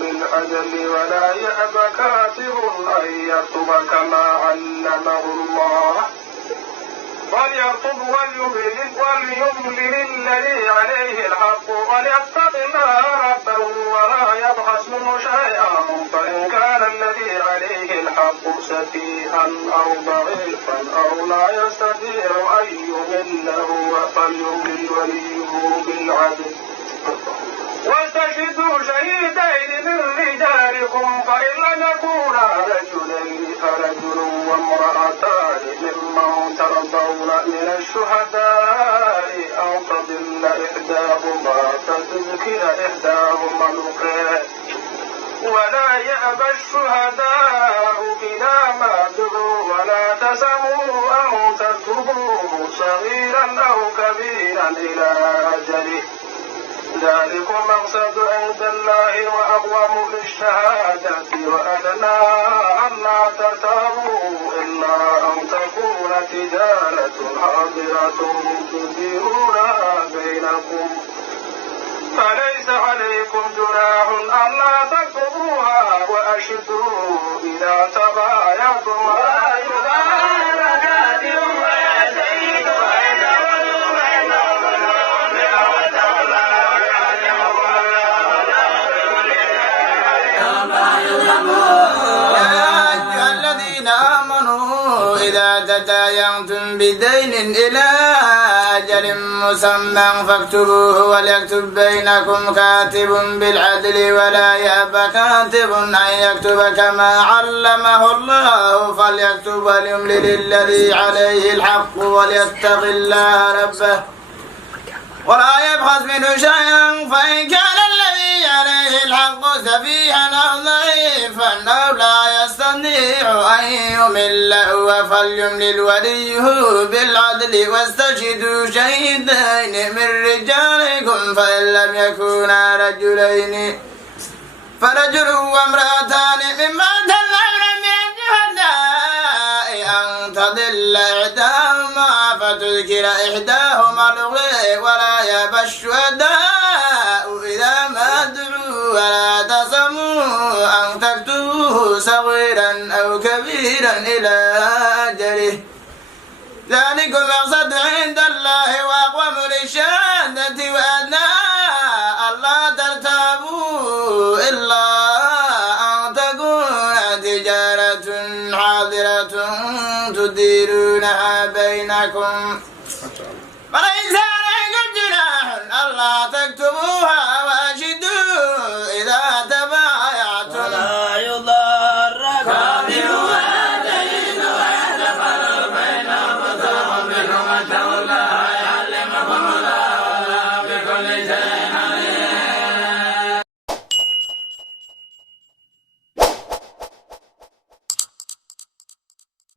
بالعدل ولا يأب كاتب أن يكتب كما علمه الله فليكتب وليملل الذي عليه الحق وليتق الله ربه ولا يبخس منه شيئا فإن كان الذي عليه الحق سفيها أو ضعيفا أو لا يستطيع أن يمله فليملل وليه بالعدل واستشهدوا شهيدين من رجالكم فإن لم يكونا رجلين فرجل وامرأتان ممن ترضون من الشهداء أو تضل إحداهما فتذكر إحداهما الأخرى ولا يأبى الشهداء إذا ما دعوا ولا تسموا أن تكتبوه صغيرا أو كبيرا إلى أجله ذلكم مقصد عند الله وأقوم للشهادة وأدنى ألا ترتابوا إلا أن تكون تجارة حاضرة تديرونها بينكم فليس عليكم جناح ألا تكتبوها وأشهدوا إذا تبايعتم ولا يضار كاتب ولا شهيد إذا تداينتم بدين إلى أجل مسمى فاكتبوه وليكتب بينكم كاتب بالعدل ولا يأبى كاتب أن يكتب كما علمه الله فليكتب وليملل الذي عليه الحق وليتق الله ربه ولا يبخس منه شيئا فإن كان الذي عليه الحق سفيها أو ضعيفا أو لا يستطيع أن يمل فليملل وليه بالعدل واستشهدوا شهيدين من رجالكم فإن لم يكونا رجلين فرجل وامرأتان ممن ترضون من الشهداء أن تضل إحداهما فتذكر إحداهما الأخرى ولا يأبى الشهداء إذا ما دعوا ولا تسموا أن تكتبوه صغيرا أو كبيرا إلى أجله ذلكم مقصد عند الله وأقوم للشهادة وأدنى ألا ترتابوا إلا أن تكون تجارة حاضرة تديرونها بينكم فليس عليكم جناح ألا تكتبوها وأشهدوا إذا تبايعتم ولا يضار كاتب ولا شهيد ويتفرق بينهم وترهم بحرمة الله يعلمكم الله بكل شيء